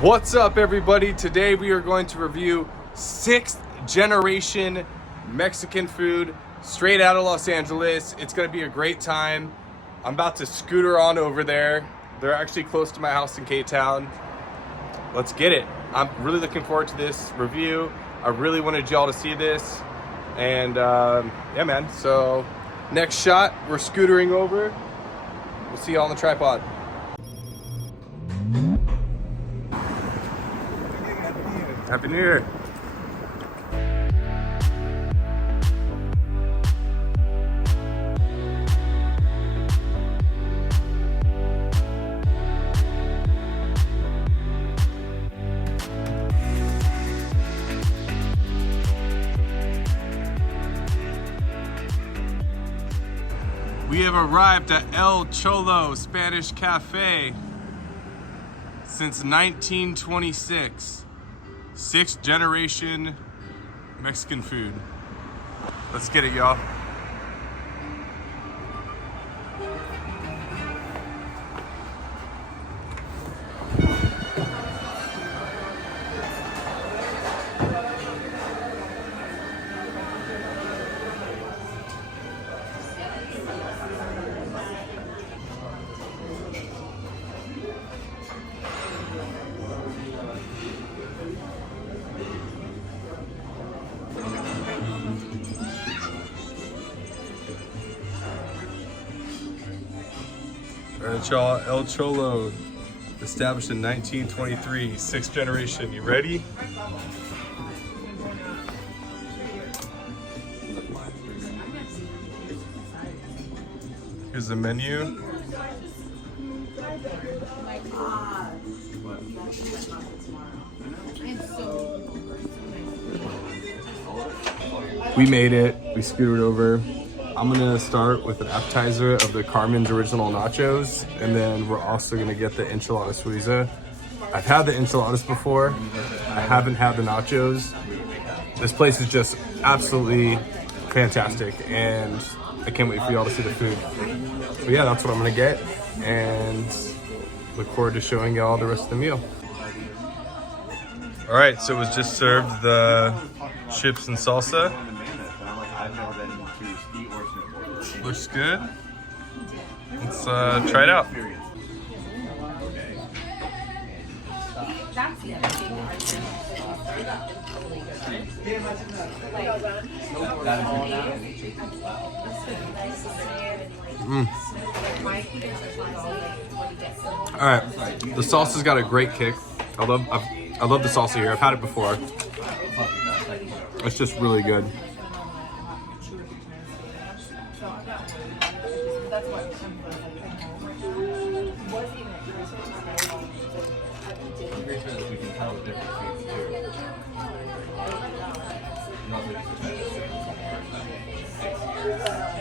What's up, everybody? Today we are going to review 6th generation Mexican food straight out of Los Angeles. It's going to be a great time. I'm about to scooter on over there. They're actually close to my house in K-Town. Let's get it. I'm really looking forward to this review. I really wanted y'all to see this. And yeah, man. So next shot, we're scootering over. We'll see y'all on the tripod. Happy New Year. We have arrived at El Cholo Spanish Cafe since 1926. 6th generation Mexican food. Let's get it, y'all. Alright, y'all, El Cholo, established in 1923, 6th generation. You ready? Here's the menu. We made it. We scooted over. I'm gonna start with an appetizer of the Carmen's original nachos, and then we're also gonna get the enchilada suiza. I've had the enchiladas before. I haven't had the nachos. This place is just absolutely fantastic, and I can't wait for y'all to see the food. So yeah, that's what I'm gonna get, and look forward to showing y'all the rest of the meal. All right, so it was just served the chips and salsa. Looks good. Let's try it out. All right, the salsa's got a great kick. I love the salsa here. I've had it before. It's just really good.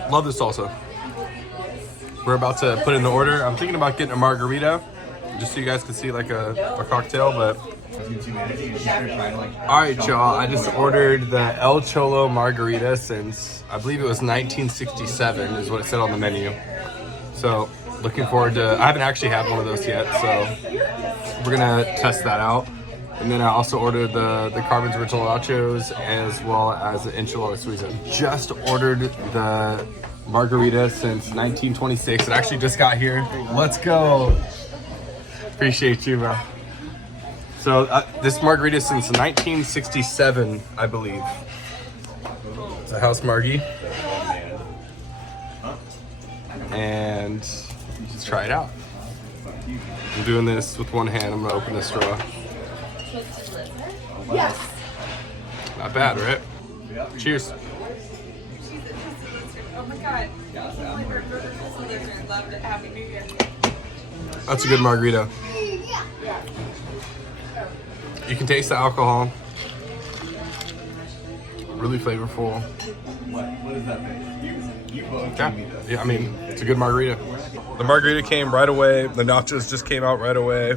Love the salsa. We're about to put in the order. I'm thinking about getting a margarita, just so you guys can see like a cocktail, but. All right, y'all, I just ordered the El Cholo margarita since, I believe it was 1967 is what it said on the menu. So looking forward to, I haven't actually had one of those yet, so we're gonna test that out. And then I also ordered the Carmen's original nachos as well as the enchilada suiza. Just ordered the margarita since 1926. It actually just got here. Let's go. Appreciate you, bro. So this margarita since 1967, I believe. It's a house margie. And let's try it out. I'm doing this with one hand. I'm gonna open the straw. Yes. Not bad, right? Cheers. Oh my God. That's a good margarita. You can taste the alcohol. Really flavorful. What does that mean? Yeah, I mean, it's a good margarita. The margarita came right away. The nachos just came out right away.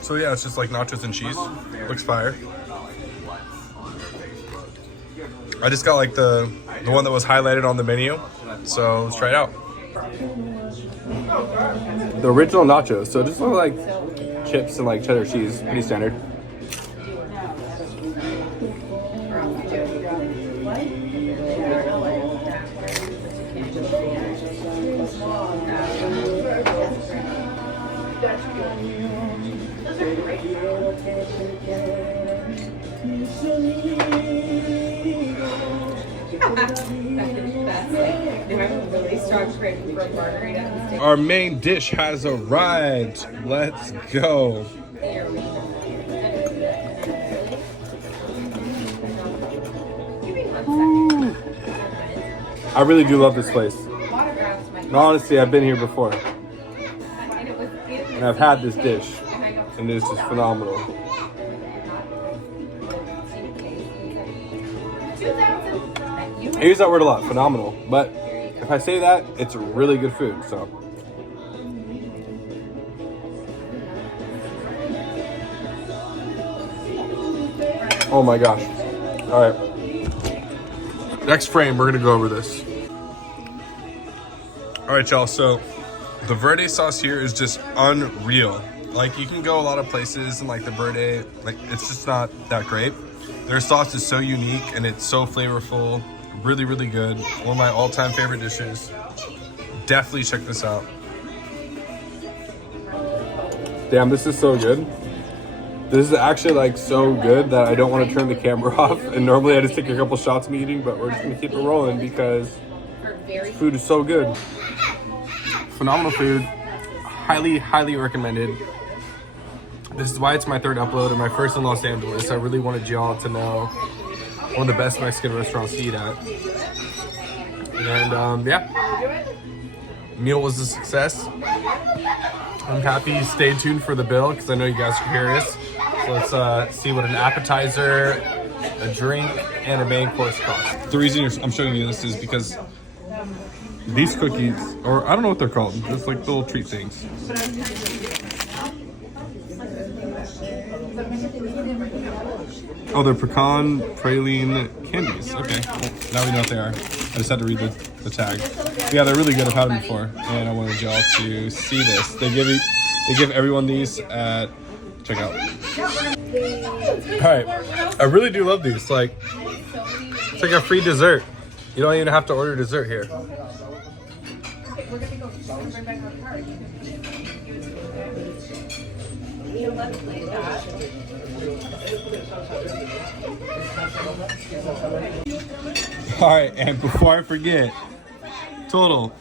So yeah, it's just like nachos and cheese. Looks fire. I just got like the one that was highlighted on the menu. So let's try it out. The original nachos. So just look like chips and like cheddar cheese. Pretty standard. Our main dish has arrived. Let's go. Ooh. I really do love this place. And honestly, I've been here before. And I've had this dish. And it's just phenomenal. I use that word a lot, phenomenal. But if I say that, it's really good food, so. Oh my gosh. All right. Next frame, we're gonna go over this. All right, y'all, so the verde sauce here is just unreal. Like, you can go a lot of places and like the verde, like it's just not that great. Their sauce is so unique and it's so flavorful. Really, really good. One of my all-time favorite dishes. Definitely check this out. Damn, this is so good. This is actually like so good that I don't want to turn the camera off. And normally I just take a couple shots of me eating, but we're just gonna keep it rolling because this food is so good. Phenomenal food. Highly, highly recommended. This is why it's my third upload and my first in Los Angeles. I really wanted y'all to know one of the best Mexican restaurants to eat at. And yeah, meal was a success. I'm happy. Stay tuned for the bill because I know you guys are curious. So let's see what an appetizer, a drink, and a main course cost. The reason I'm showing you this is because these cookies, or I don't know what they're called, just like little treat things. Oh, they're pecan praline candies. Okay, well, now we know what they are. I just had to read the tag. But yeah, they're really good. I've had them before, and I wanted y'all to see this. They give everyone these at checkout. All right, I really do love these. Like, it's like a free dessert. You don't even have to order dessert here. All right, and before I forget, total.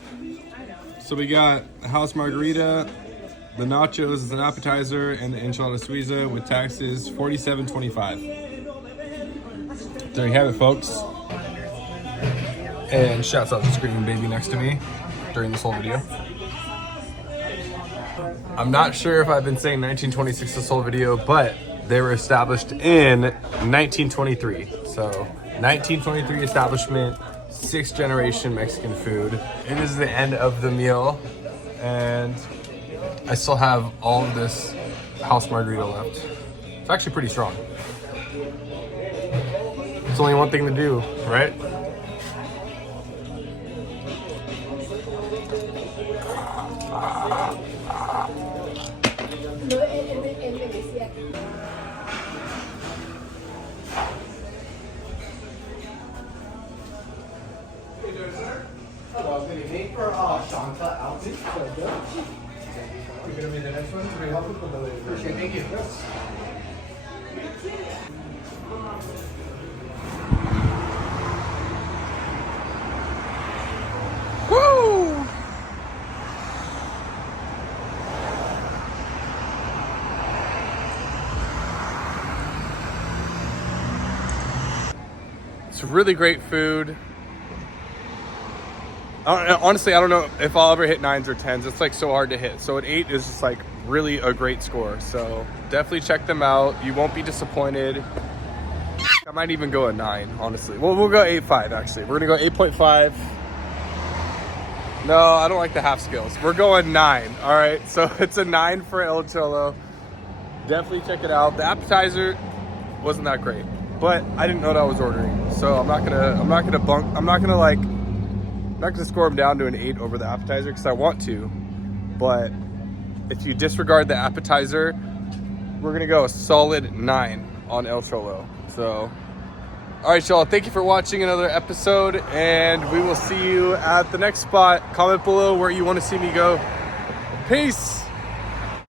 So we got a house margarita, the nachos as an appetizer, and the enchilada suiza with taxes, $47.25. There you have it, folks. And shouts out to screaming baby next to me during this whole video. I'm not sure if I've been saying 1926 this whole video, but they were established in 1923. So 1923 establishment, 6th generation Mexican food. It is the end of the meal, and I still have all of this house margarita left. It's actually pretty strong. It's only one thing to do, right? You're gonna be the next one? Appreciate it. Thank you. Woo! It's really great food. Honestly, I don't know if I'll ever hit 9s or 10s. It's like so hard to hit. So an 8 is just like really a great score. So definitely check them out. You won't be disappointed. I might even go a 9, honestly. Well, we'll go 8.5 actually. We're gonna go 8.5. No, I don't like the half skills. We're going 9. All right, so it's a 9 for El Cholo. Definitely check it out. The appetizer wasn't that great, but I didn't know what I was ordering. So I'm not gonna like I'm not gonna score them down to an 8 over the appetizer because I want to, but if you disregard the appetizer, we're gonna go a solid 9 on El Cholo. So, all right, y'all, thank you for watching another episode, and we will see you at the next spot. Comment below where you want to see me go. Peace.